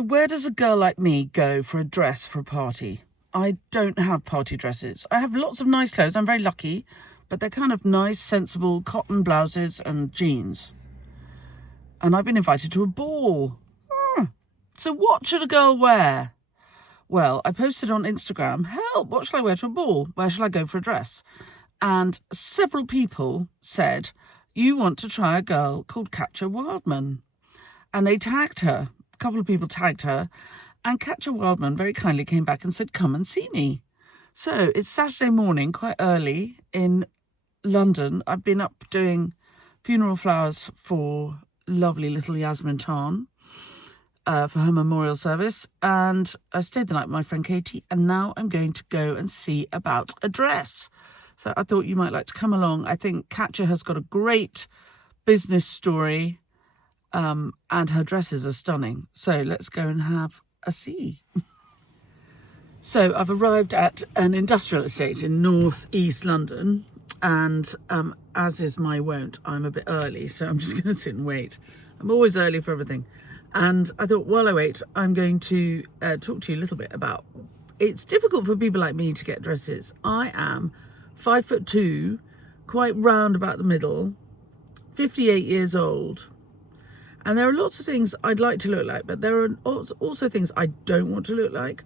So where does a girl like me go for a dress for a party? I don't have party dresses. I have lots of nice clothes. I'm very lucky, but they're kind of nice, sensible cotton blouses and jeans. And I've been invited to a ball. So what should a girl wear? Well, I posted on Instagram, help, what shall I wear to a ball? Where shall I go for a dress? And several people said, you want to try a girl called Katya Wildman. And they tagged her. A couple of people tagged her. And Katya Wildman very kindly came back and said, come and see me. So it's Saturday morning, quite early in London. I've been up doing funeral flowers for lovely little Yasmin Tarn. For her memorial service, and I stayed the night with my friend Katie, and now I'm going to go and see about a dress. So I thought you might like to come along. I think Katya has got a great business story, and her dresses are stunning. So let's go and have a see. So I've arrived at an industrial estate in northeast London, and as is my wont, I'm a bit early, so I'm just going to sit and wait. I'm always early for everything. And I thought, while I wait, I'm going to talk to you a little bit about, it's difficult for people like me to get dresses. I am 5'2", quite round about the middle, 58 years old. And there are lots of things I'd like to look like, but there are also things I don't want to look like.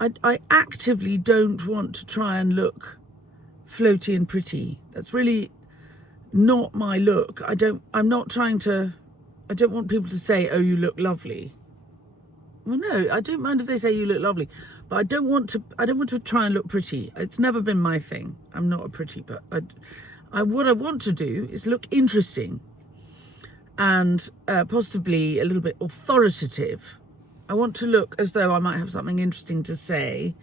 I actively don't want to try and look floaty and pretty. That's really not my look. I don't want people to say, oh, you look lovely. Well, no, I don't mind if they say you look lovely, but I don't want to try and look pretty. It's never been my thing. I'm not a pretty, but what I want to do is look interesting and possibly a little bit authoritative. I want to look as though I might have something interesting to say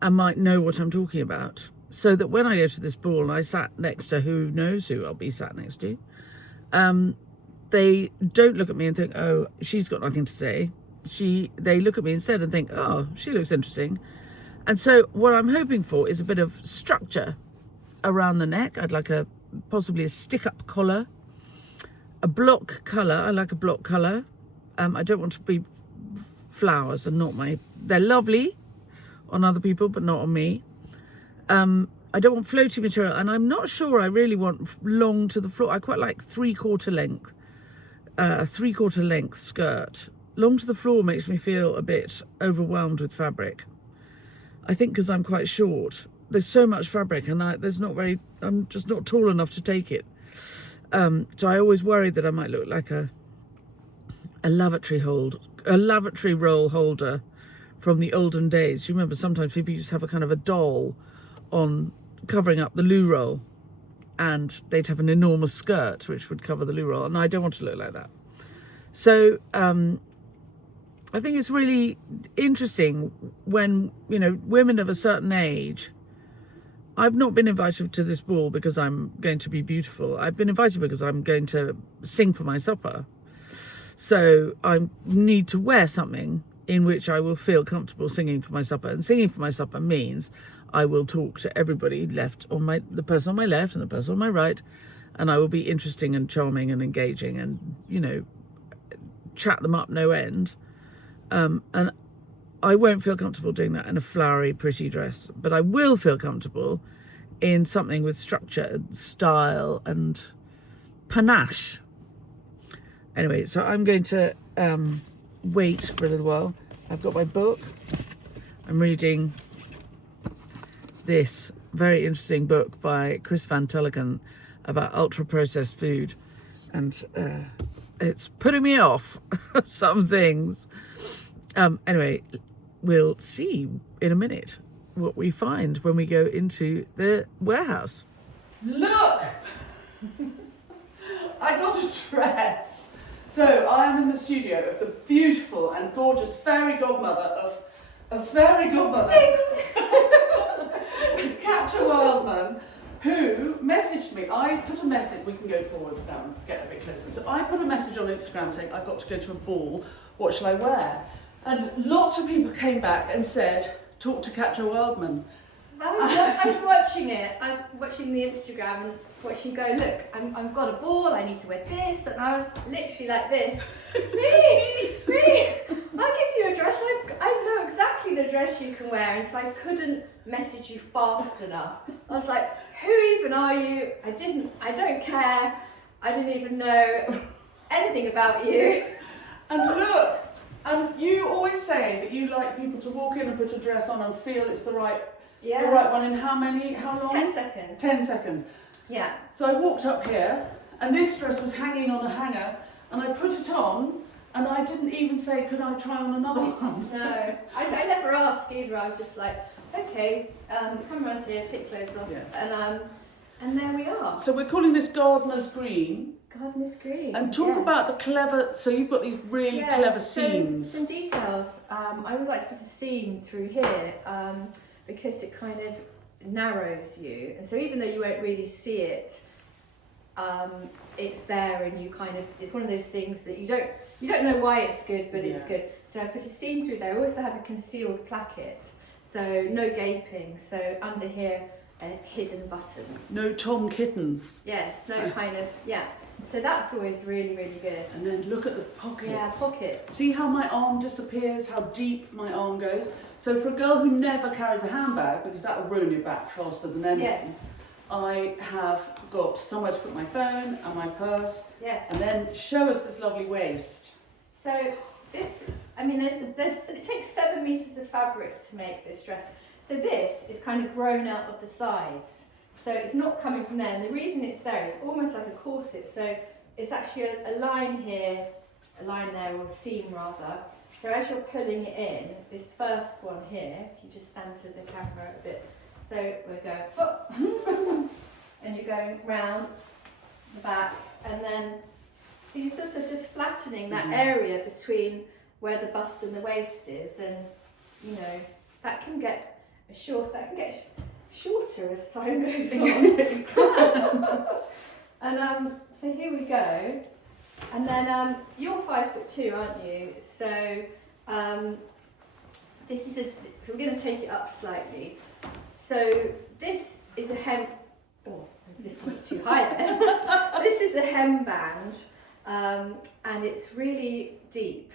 and might know what I'm talking about, so that when I go to this ball and I sat next to who knows who I'll be sat next to, they don't look at me and think, oh, she's got nothing to say. They look at me instead and think, oh, she looks interesting. And so what I'm hoping for is a bit of structure around the neck. I'd like possibly a stick-up collar, a block colour. I like a block colour. I don't want to be flowers, and they're lovely on other people, but not on me. I don't want floaty material, and I'm not sure I really want long to the floor. I quite like three-quarter length. A three-quarter length skirt. Long to the floor makes me feel a bit overwhelmed with fabric. I think because I'm quite short. There's so much fabric, and I'm just not tall enough to take it. So I always worry that I might look like a lavatory roll holder from the olden days. You remember sometimes people used to have a kind of a doll on covering up the loo roll, and they'd have an enormous skirt which would cover the loo roll, and I don't want to look like that. So I think it's really interesting when, women of a certain age. I've not been invited to this ball because I'm going to be beautiful. I've been invited because I'm going to sing for my supper. So I need to wear something in which I will feel comfortable singing for my supper. And singing for my supper means I will talk to everybody the person on my left and the person on my right, and I will be interesting and charming and engaging and, chat them up no end. And I won't feel comfortable doing that in a flowery, pretty dress, but I will feel comfortable in something with structure and style and panache. Anyway, so I'm going to wait for a little while. I've got my book. I'm reading this very interesting book by Chris Van Tulleken about ultra-processed food, and it's putting me off some things. Anyway, we'll see in a minute what we find when we go into the warehouse. Look! I got a dress. So I am in the studio of the beautiful and gorgeous fairy godmother Katya Wildman, who messaged me. I put a message, we can go forward and get a bit closer. So I put a message on Instagram saying, I've got to go to a ball, what shall I wear? And lots of people came back and said, talk to Katya Wildman. I was watching it. I was watching the Instagram and watching go, look, I've got a ball, I need to wear this. And I was literally like this. Really? I'll give you often wear, and so I couldn't message you fast enough. I was like, who even are you? I don't care. I didn't even know anything about you. And look, and you always say that you like people to walk in and put a dress on and feel it's the right one in how long? 10 seconds. 10 seconds. Yeah. So I walked up here, and this dress was hanging on a hanger, and I put it on, and I didn't even say, could I try on another one? No, I never asked either. I was just like, okay, come around here, take clothes off, and there we are. So we're calling this Gardener's Green. Gardener's Green. And talk about the clever, so you've got these really clever seams. Some details. I always like to put a seam through here because it kind of narrows you, and so even though you won't really see it, it's there, and you kind of, it's one of those things that you don't know why it's good, but it's good. So I put a seam through there. I also have a concealed placket, so no gaping. So under here, hidden buttons. No Tom Kitten. Yes, no kind of, So that's always really, really good. And then look at the pockets. Yeah, pockets. See how my arm disappears, how deep my arm goes? So for a girl who never carries a handbag, because that will ruin your back faster than anything, I have got somewhere to put my phone and my purse. Yes. And then show us this lovely waist. So this, I mean, it takes 7 meters of fabric to make this dress. So this is kind of grown out of the sides. So it's not coming from there. And the reason it's there is almost like a corset. So it's actually a line here, a line there, or a seam rather. So as you're pulling it in, this first one here, if you just stand to the camera a bit. So we're going, oh, and you're going round the back, and then, so you're sort of just flattening that area between where the bust and the waist is, and you know, that can get shorter as time goes on. And so here we go. And then you're 5'2", aren't you? So this is so we're going to take it up slightly. So this is a hem. Oh, I'm lifting it too high there. This is a hemband, and it's really deep.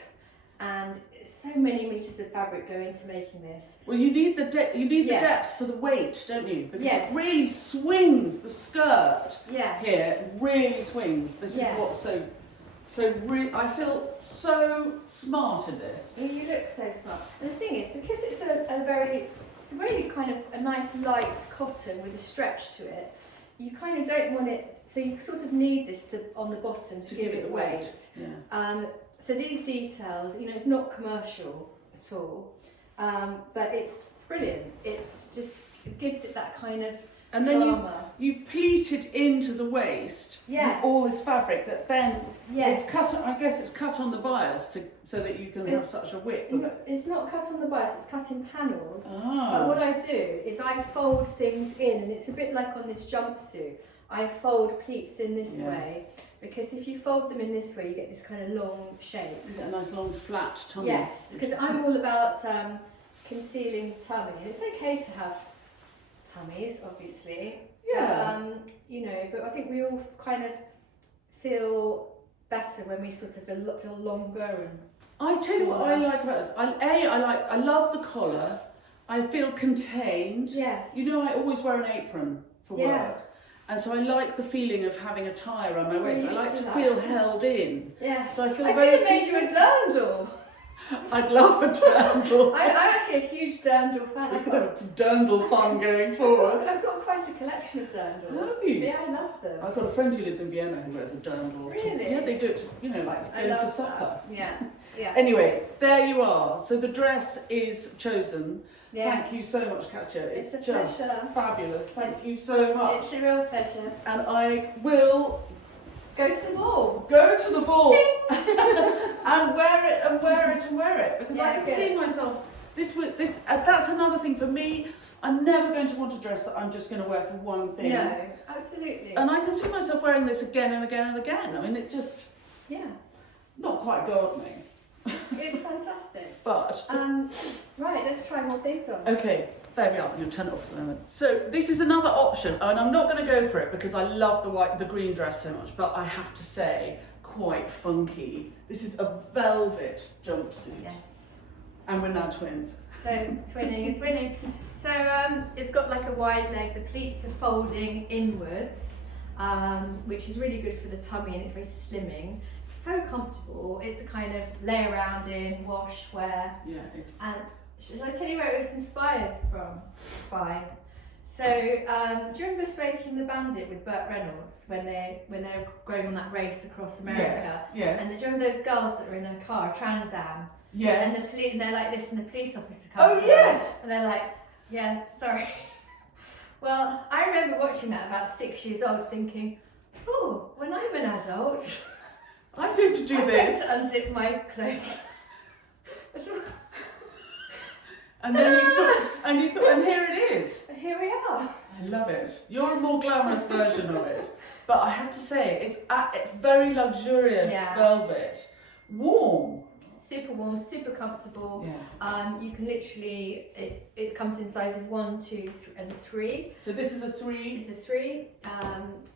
And so many meters of fabric go into making this. Well, you need the depth for the weight, don't you? Because it really swings the skirt here. It really swings. This is what's so I feel so smart in this. Yeah, you look so smart. And the thing is, because it's a very kind of a nice light cotton with a stretch to it, you kind of don't want it, so you sort of need this on the bottom to give it the weight. Yeah. So these details, you know, it's not commercial at all, but it's brilliant. It's just, it gives it that kind of and then you've pleated into the waist with all this fabric that then it's cut. I guess it's cut on the bias so that you can have such a width. It's not cut on the bias; it's cut in panels. But what I do is I fold things in, and it's a bit like on this jumpsuit. I fold pleats in this way, because if you fold them in this way, you get this kind of long shape. You get a nice long flat tummy. Yes, because I'm all about concealing the tummy, and it's okay to have tummies, obviously. Yeah. But, you know, but I think we all kind of feel better when we sort of feel longer and. I tell you what I like about this. I love the collar. I feel contained. Yes. You know, I always wear an apron for work. And so I like the feeling of having a tie around my waist. I like to feel held in. Yes. So I feel I very. could have made you a dirndl. I'd love a dirndl. I'm actually a huge dirndl fan. We could have some dirndl fun going forward. I've got quite a collection of dirndls. Have you? Yeah, I love them. I've got a friend who lives in Vienna who wears a dirndl. Really? Yeah, they do it, you know, like going for supper. Yeah, yeah. Anyway, there you are. So the dress is chosen. Yes. Thank you so much, Katya. It's a just pleasure. fabulous. Thank you so much. It's a real pleasure. And I will go to the ball. Go to the ball and wear it and wear it and wear it, because I can see myself. That's another thing for me. I'm never going to want a dress that I'm just going to wear for one thing. No, absolutely. And I can see myself wearing this again and again and again. I mean, it just not quite gardening. It's fantastic. But right, let's try more things on. Okay, there we are. I'm going to turn it off for the moment. So this is another option, and I'm not going to go for it because I love the green dress so much. But I have to say, quite funky. This is a velvet jumpsuit. Yes. And we're now twins. So twinning is winning. So it's got like a wide leg. The pleats are folding inwards, which is really good for the tummy, and it's very slimming. So comfortable. It's a kind of lay around in, wash, wear. Yeah, it's. And should I tell you where it was inspired from? By. So do you remember Smoking the Bandit with Burt Reynolds when they were going on that race across America? Yes. And do you remember those girls that were in a car, a Trans Am? Yes. And they're like this, and the police officer comes along, yes. and they're like, yeah, sorry. Well, I remember watching that about 6 years old, thinking, oh, when I'm an adult, I'm going to do I'm this. going to unzip my clothes. And then you thought, and here it is. And here we are. I love it. You're a more glamorous version of it, but I have to say, it's very luxurious velvet, warm. Super warm, super comfortable. Yeah. You can literally, it comes in sizes 1, 2, and 3. So this is a 3. It's a 3.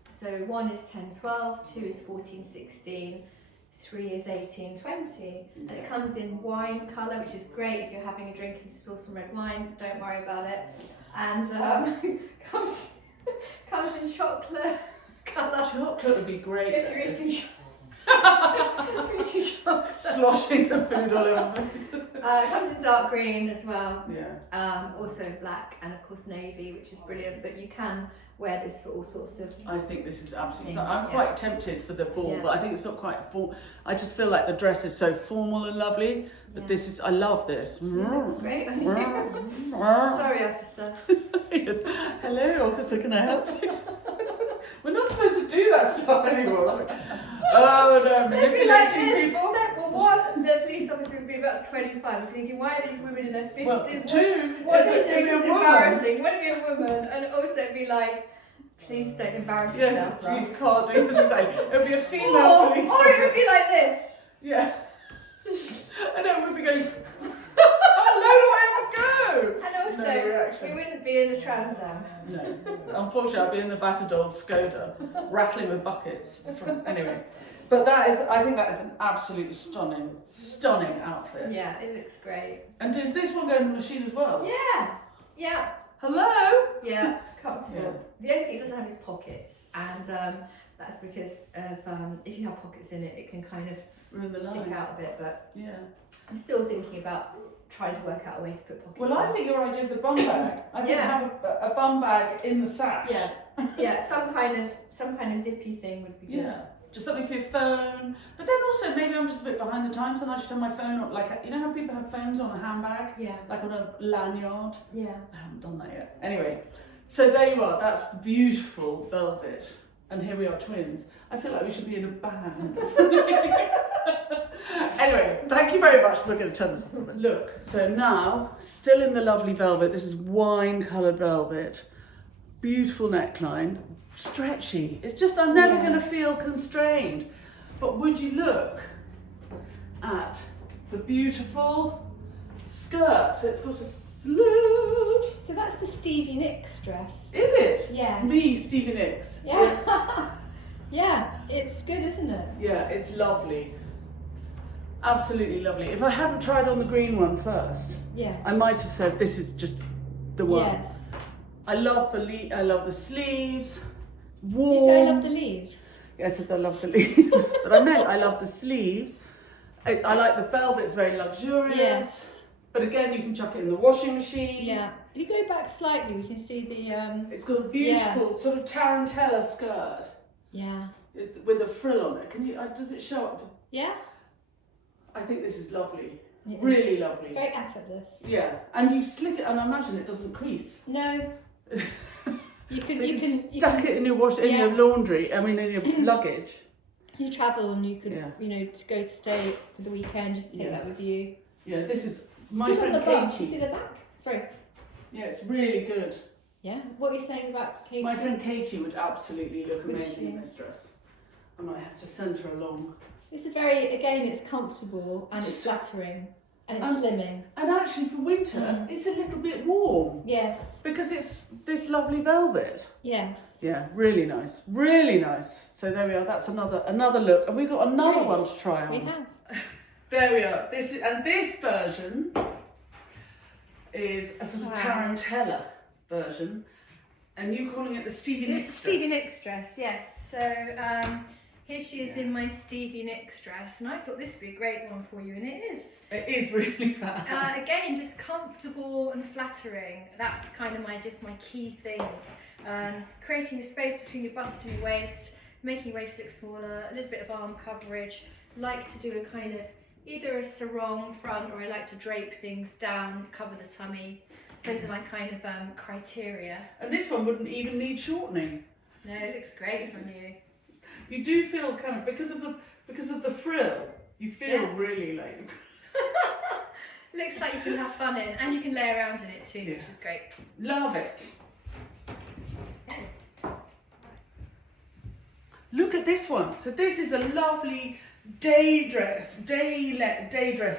So 1 is 10, 12, 2 is 14, 16, 3 is 18, 20. And it comes in wine colour, which is great if you're having a drink and you spill some red wine, don't worry about it. And comes in chocolate colour. Chocolate would be great. If you're eating sloshing the food all over. It comes in dark green as well. Yeah. Also black and of course navy, which is brilliant. But you can wear this for all sorts of. I think this is absolutely. Things, I'm quite tempted for the ball, but I think it's not quite full. I just feel like the dress is so formal and lovely. But this is. I love this. It looks great. Sorry, officer. Yes. Hello, officer. Can I help you? We're not supposed to do that stuff anymore. Oh no, They'd be like manipulating this. people. Well, one, the police officer would be about 25. I'm thinking, why are these women in their 50s? Well, 2, What are they it'd doing? be a It's woman. embarrassing. Wouldn't it be a woman? And also be like, please don't embarrass yourself. Yes, you can't do this. It would be a female Or police it officer. would be like this. Yeah. Just, I know, we'd be going, how low do I ever go? and also, No reaction. we wouldn't be in a Trans Am. No. Unfortunately, I'd be in the battered old Skoda, rattling with buckets. Anyway. But I think that is an absolutely stunning outfit. Yeah, it looks great. And does this one go in the machine as well? Yeah. Hello? Yeah, comfortable. The only thing it doesn't have is pockets, and that's because of if you have pockets in it, it can kind of Ruin the stick line. out a bit. But Yeah. I'm still thinking about trying to work out a way to put pockets. Well, I think your idea of the bum bag. I think have a bum bag in the sash. Yeah, some kind of zippy thing would be good. Yeah. Just something for your phone. But then also, maybe I'm just a bit behind the times and I should have my phone on, like, you know how people have phones on a handbag? Yeah. Like on a lanyard? Yeah. I haven't done that yet. Anyway, so there you are. That's the beautiful velvet. And here we are, twins. I feel like we should be in a band. Anyway, thank you very much. We're going to turn this off. Look, so now, still in the lovely velvet. This is wine-coloured velvet. Beautiful neckline. Stretchy. It's just, I'm never going to feel constrained. But would you look at the beautiful skirt? So it's got a slit. So that's the Stevie Nicks dress. Is it? Yes. The Stevie Nicks. Yeah. Yeah, it's good, isn't it? Yeah, it's lovely. Absolutely lovely. If I hadn't tried on the green one first, I might have said this is just the one. Yes. I love the sleeves. Warm. You say I love the leaves? Yes, I said I love the leaves, but I meant I love the sleeves. I like the velvet, it's very luxurious. Yes. But again, you can chuck it in the washing machine. Yeah. If you go back slightly, we can see the... It's got a beautiful sort of tarantella skirt. Yeah. With a frill on it. Can you? Does it show up? Yeah. I think this is lovely. It really is. lovely. Very effortless. Yeah, and you slick it, and I imagine it doesn't crease. No. You can, so you can stuck it in your in your laundry. I mean, in your luggage. You travel and you could, you know, to go to stay for the weekend. You can take that with you. Yeah, this is It's my good friend on the back. Katie. You see the back? Sorry. Yeah, it's really good. Yeah. What were you saying about Katie? My friend Katie would absolutely look Would amazing she? in this dress. I might have to send her along. It's it's comfortable and it's flattering and it's slimming. And actually for winter, it's a little bit warm. Yes. Because it's this lovely velvet. Yes. Yeah, really nice. Really nice. So there we are. That's another look. And we've got another one to try on. We have. There we are. This version is a sort of Wow. tarantella version, and you calling it the Stevie Nicks It's a dress. Stevie Nicks dress, yes. So here she is in my Stevie Nicks dress, and I thought this would be a great one for you, and it is. It is really fab. Again, just comfortable and flattering. That's kind of my key things. Creating a space between your bust and your waist, making your waist look smaller, a little bit of arm coverage. Like to do a kind of either a sarong front, or I like to drape things down, cover the tummy. So those are my kind of criteria. And this one wouldn't even need shortening. No, it looks great on you. You do feel kind of, because of the frill, you feel Yeah. really like. Looks like you can have fun in, and you can lay around in it too, Yeah. which is great. Love it. Look at this one. So this is a lovely day dress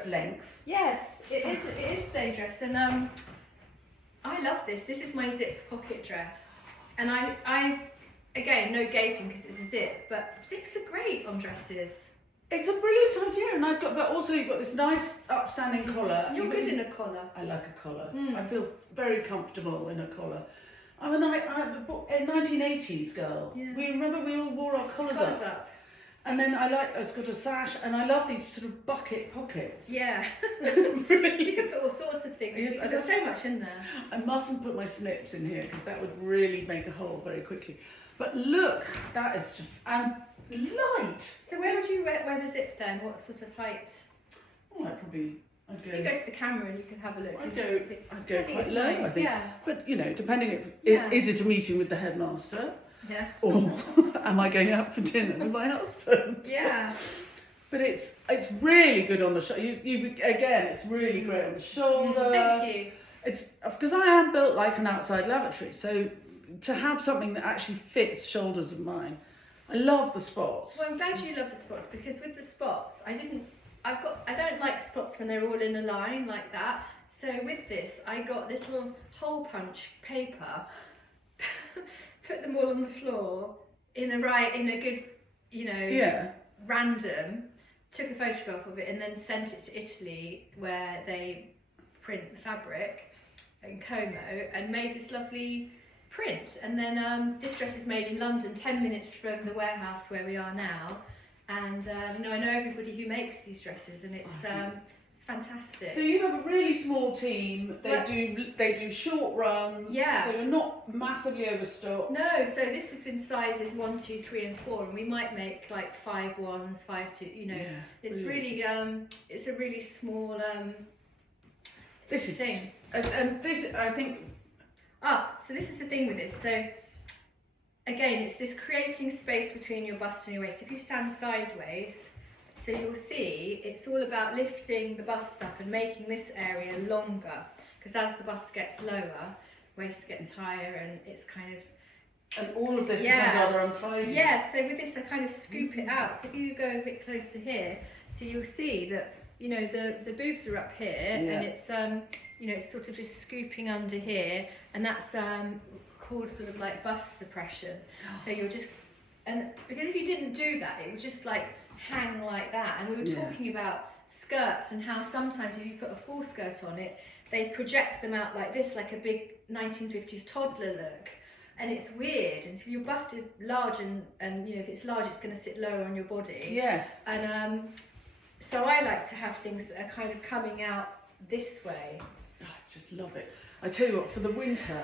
length. Yes, it is day dress, and I love this. This is my zip pocket dress, and I again, no gaping because it's a zip, but zips are great on dresses. It's a brilliant idea, and but also you've got this nice upstanding collar. You're good in a collar. I like a collar. Mm. I feel very comfortable in a collar. I'm a 1980s girl. Yes. We all wore our collars up. And then it's got a sash, and I love these sort of bucket pockets. Yeah. Really? You can put all sorts of things. Yes, There's so much in there. I mustn't put my snips in here because that would really make a hole very quickly. But look, that is just, and light. So where would you wear the zip then? What sort of height? Oh, I'd go. You go to the camera and you can have a look. I'd You go can see. quite it's low, I nice, think. yeah. But depending Yeah. is it a meeting with the headmaster, Yeah. or am I going out for dinner with my husband? Yeah. But it's really good on the shoulder. Again, it's really great on the shoulder. Thank you. It's because I am built like an outside lavatory, so to have something that actually fits shoulders of mine, I love the spots. Well, I'm glad you love the spots, because with the spots, I don't like spots when they're all in a line like that. So with this, I got little hole punch paper, put them all on the floor in a good, random, took a photograph of it and then sent it to Italy, where they print the fabric in Como, and made this lovely print. And then this dress is made in London, 10 minutes from the warehouse where we are now. And I know everybody who makes these dresses, and it's fantastic. So you have a really small team. They do short runs. Yeah. So you're not massively overstocked. No, so this is in sizes 1, 2, 3, and 4, and we might make like 5 1s, 5 2. Yeah, It's really it's a really small This is thing. And this, I think. So this is the thing with this. So again, it's this creating space between your bust and your waist. If you stand sideways, so you'll see it's all about lifting the bust up and making this area longer, because as the bust gets lower, waist gets higher, and it's kind of. And all of this Yeah. becomes rather untidy. Yeah, so with this I kind of scoop it out. So if you go a bit closer here, so you'll see that, the boobs are up here, and it's it's sort of just scooping under here, and that's called sort of like bust suppression. So you're just, and because if you didn't do that, it would just like hang like that. And we were talking about skirts and how sometimes if you put a full skirt on it, they project them out like this, like a big 1950s toddler look. And it's weird, and so if your bust is large, and if it's large, it's going to sit lower on your body. Yes. And so I like to have things that are kind of coming out this way. Oh, I just love it. I tell you what, for the winter,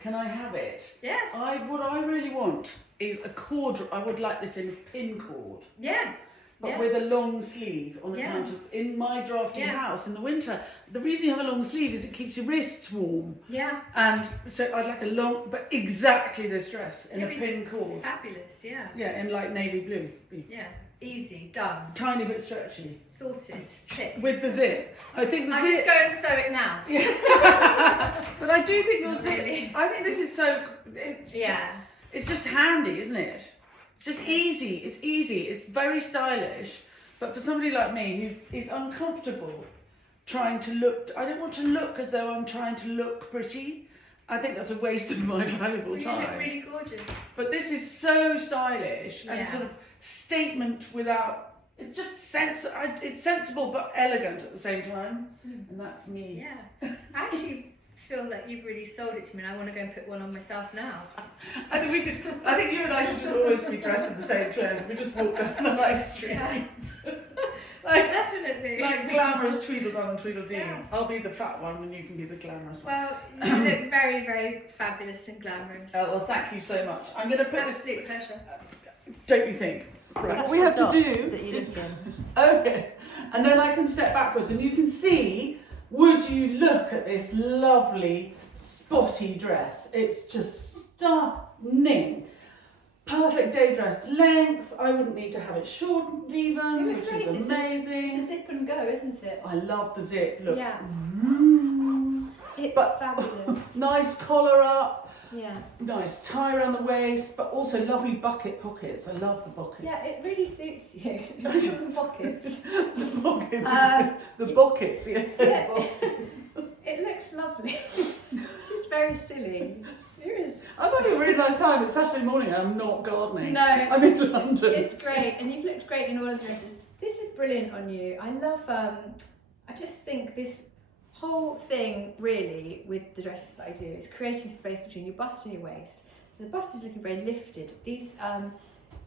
can I have it? Yes. What I really want is a cord. I would like this in pin cord. Yeah. But with a long sleeve, on account of, in my drafty house in the winter, the reason you have a long sleeve is it keeps your wrists warm. Yeah. And so I'd like a long, but exactly this dress in a It'd be pin cord. Fabulous, yeah. Yeah, in like navy blue. Yeah. Easy, done, Tiny bit stretchy. sorted, tick. With the zip. I think the I'll zip. just go and sew it now. Yeah. But I do think your Not zip. really. I think this is so. Yeah. It's just handy, isn't it? Just easy. It's easy. It's very stylish. But for somebody like me who is uncomfortable trying to look, I don't want to look as though I'm trying to look pretty. I think that's a waste of my valuable Well, you time. look really gorgeous. But this is so stylish Yeah. and sort of statement without It's just it's sensible but elegant at the same time, and that's me. Yeah, I actually feel that you've really sold it to me, and I want to go and put one on myself now. I think you and I should just always be dressed in the same clothes. We just walk down the high street. Yeah. Definitely. Like glamorous Tweedledum and Tweedledee. Yeah. I'll be the fat one and you can be the glamorous one. Well, you look very, very fabulous and glamorous. Oh, well, thank you so much. I'm going to put this... Absolute pleasure. Don't you think? Right. What we have to do is... Oh, yes. And then I can step backwards and you can see, would you look at this lovely spotty dress? It's just stunning. Perfect day dress length. I wouldn't need to have it shortened even, which is amazing. It's a zip and go, isn't it? I love the zip. Look. Yeah. It's But fabulous. nice collar up. Yeah. Nice tie around the waist, but also lovely bucket pockets. I love the pockets. Yeah, it really suits you. The pockets. The pockets. The Yeah. pockets, yes, they're Yeah. pockets. It looks lovely. She's very silly. There is. I'm having a really nice time. It's Saturday morning. I'm not gardening. No, I'm in London. It's great, and you've looked great in all of the dresses. This is brilliant on you. I love. I just think this whole thing really with the dresses that I do is creating space between your bust and your waist. So the bust is looking very lifted. These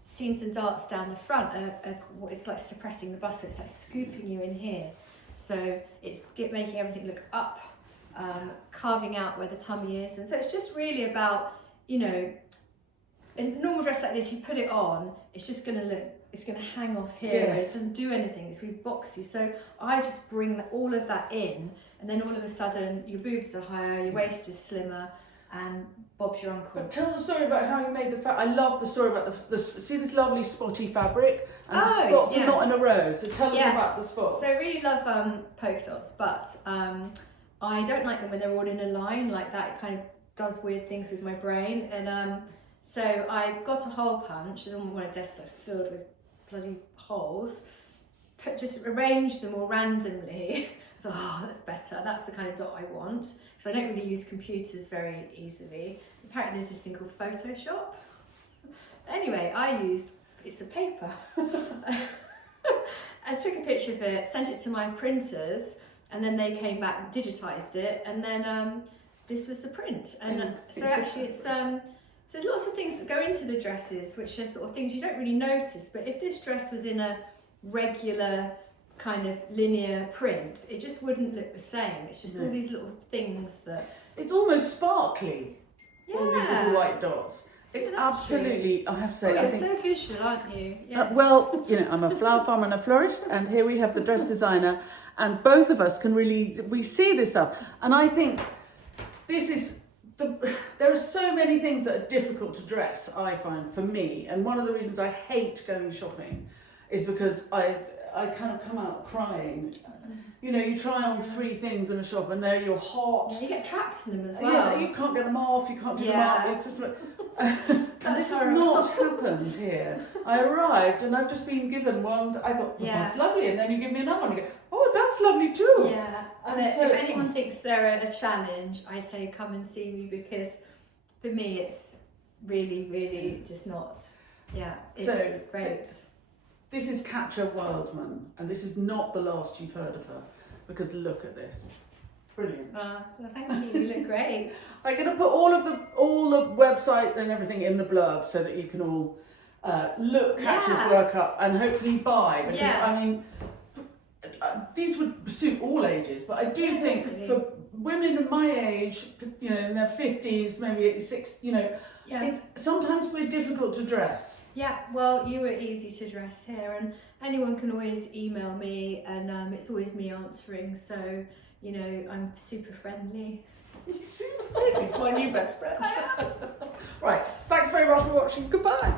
seams and darts down the front it's like suppressing the bust. So it's like scooping you in here. So it's making everything look up. Carving out where the tummy is, and so it's just really about, you know, a normal dress like this, you put it on, it's just going to look, it's going to hang off here. Yes. It doesn't do anything, it's really boxy. So I just bring all of that in, and then all of a sudden your boobs are higher, your waist is slimmer, and Bob's your uncle. But tell the story about how you made the I love the story about the see this lovely spotty fabric, and the spots are not in a row. So tell us about the spots. So I really love polka dots, but I don't like them when they're all in a line like that. It kind of does weird things with my brain. And so I got a hole punch. I don't want a desk filled with bloody holes. Just arrange them all randomly. I thought, oh, that's better. That's the kind of dot I want. Because I don't really use computers very easily. Apparently there's this thing called Photoshop. Anyway, it's a paper. I took a picture of it, sent it to my printers, and then they came back, digitised it, and then this was the print. And so actually it's, so there's lots of things that go into the dresses, which are sort of things you don't really notice, but if this dress was in a regular kind of linear print, it just wouldn't look the same. It's just all these little things that... It's almost sparkly, all these little white dots. It's absolutely, I have to say, you're I think, so visual, aren't you? Yeah. well, you know, I'm a flower farmer and a florist, and here we have the dress designer, and both of us can really, we see this stuff. And I think this is, there are so many things that are difficult to dress, I find, for me. And one of the reasons I hate going shopping is because I kind of come out crying. You know, you try on 3 things in a shop and you're hot. Yeah, you get trapped in them as well. Yes, you can't get them off, you can't do them up. It's just like, and this has not happened here. I arrived and I've just been given one. I thought, well, that's lovely. And then you give me another one and you go, oh, that's lovely too. Yeah. And So, if anyone thinks they're a challenge, I say come and see me, because for me it's really, really just not. Yeah, it's great. This is Katya Wildman, and this is not the last you've heard of her, because look at this. Brilliant. Well, thank you. You look great. I'm going to put all the website and everything in the blurb so that you can all look Katya's work up and hopefully buy, because I mean, these would suit all ages, but I do think for women of my age, you know, in their 50s, maybe 60, you know, sometimes we're difficult to dress. Yeah, well, you were easy to dress here, and anyone can always email me, and it's always me answering, so, you know, I'm super friendly. You're super friendly, my new best friend. Right, thanks very much for watching. Goodbye.